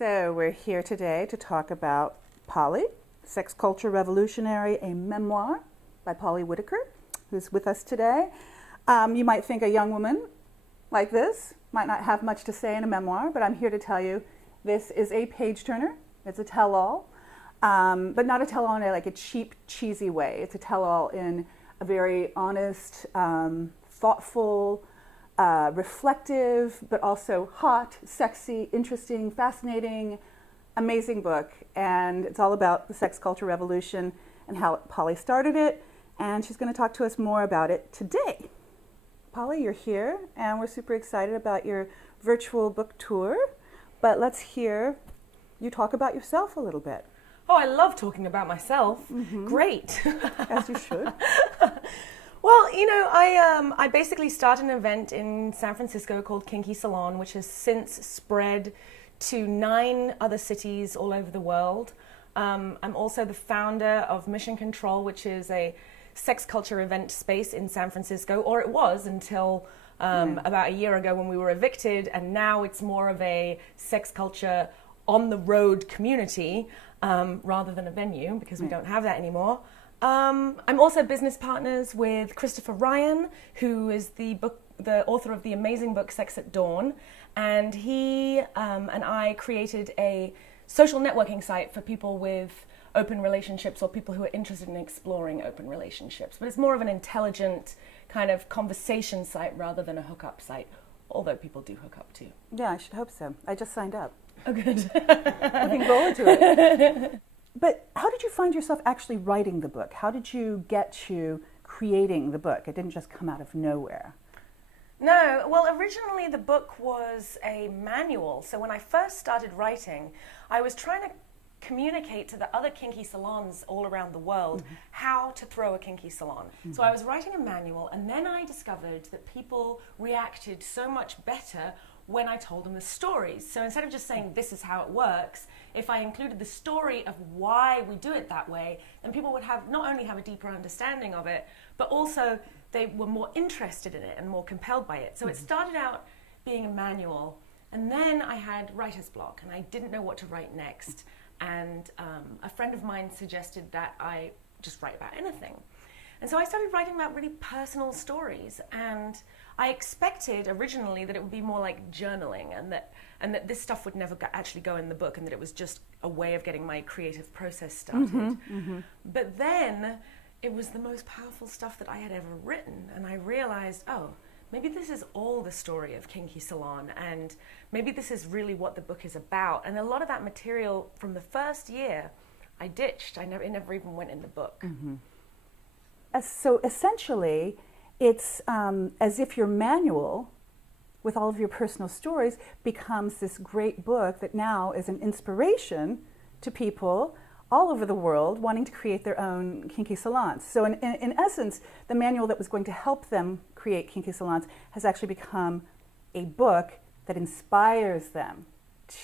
So we're here today to talk about Polly, Sex Culture Revolutionary, a memoir by Polly Whitaker, who's with us today. You might think a young woman like this might not have much to say in a memoir, but I'm here to tell you this is a page-turner. It's a tell-all, but not a tell-all in a cheap, cheesy way. It's a tell-all in a very honest, thoughtful, reflective, but also hot, sexy, interesting, fascinating, amazing book. And it's all about the sex culture revolution and how Polly started it. And she's going to talk to us more about it today. Polly, you're here, and we're super excited about your virtual book tour. But let's hear you talk about yourself a little bit. Oh, I love talking about myself. Mm-hmm. Great. As you should. Well, you know, I basically started an event in San Francisco called Kinky Salon, which has since spread to 9 other cities all over the world. I'm also the founder of Mission Control, which is a sex culture event space in San Francisco, or it was until about a year ago when we were evicted, and now it's more of a sex culture on the road community rather than a venue, because we don't have that anymore. I'm also business partners with Christopher Ryan, who is the author of the amazing book Sex at Dawn, and he and I created a social networking site for people with open relationships or people who are interested in exploring open relationships. But it's more of an intelligent kind of conversation site rather than a hookup site, although people do hook up too. Yeah, I should hope so. I just signed up. Oh, good. Looking forward to it. But how did you find yourself actually writing the book? How did you get to creating the book? It didn't just come out of nowhere. No, well, originally the book was a manual. So when I first started writing, I was trying to communicate to the other kinky salons all around the world how to throw a kinky salon. So I was writing a manual, and then I discovered that people reacted so much better when I told them the stories. So instead of just saying this is how it works, if I included the story of why we do it that way, then people would have not only have a deeper understanding of it, but also they were more interested in it and more compelled by it. So it started out being a manual, and then I had writer's block, and I didn't know what to write next. And a friend of mine suggested that I just write about anything. And so I started writing about really personal stories, and I expected originally that it would be more like journaling, and that this stuff would never actually go in the book, and that it was just a way of getting my creative process started. But then it was the most powerful stuff that I had ever written, and I realized, oh, maybe this is all the story of Kinky Salon, and maybe this is really what the book is about. And a lot of that material from the first year I ditched. It never even went in the book. So essentially, it's as if your manual with all of your personal stories becomes this great book that now is an inspiration to people all over the world wanting to create their own kinky salons. So in essence, the manual that was going to help them create kinky salons has actually become a book that inspires them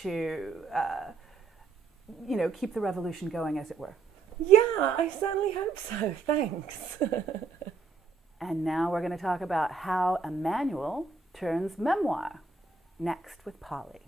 to keep the revolution going, as it were. Yeah, I certainly hope so. Thanks. And now we're going to talk about how a manual turns memoir. Next with Polly.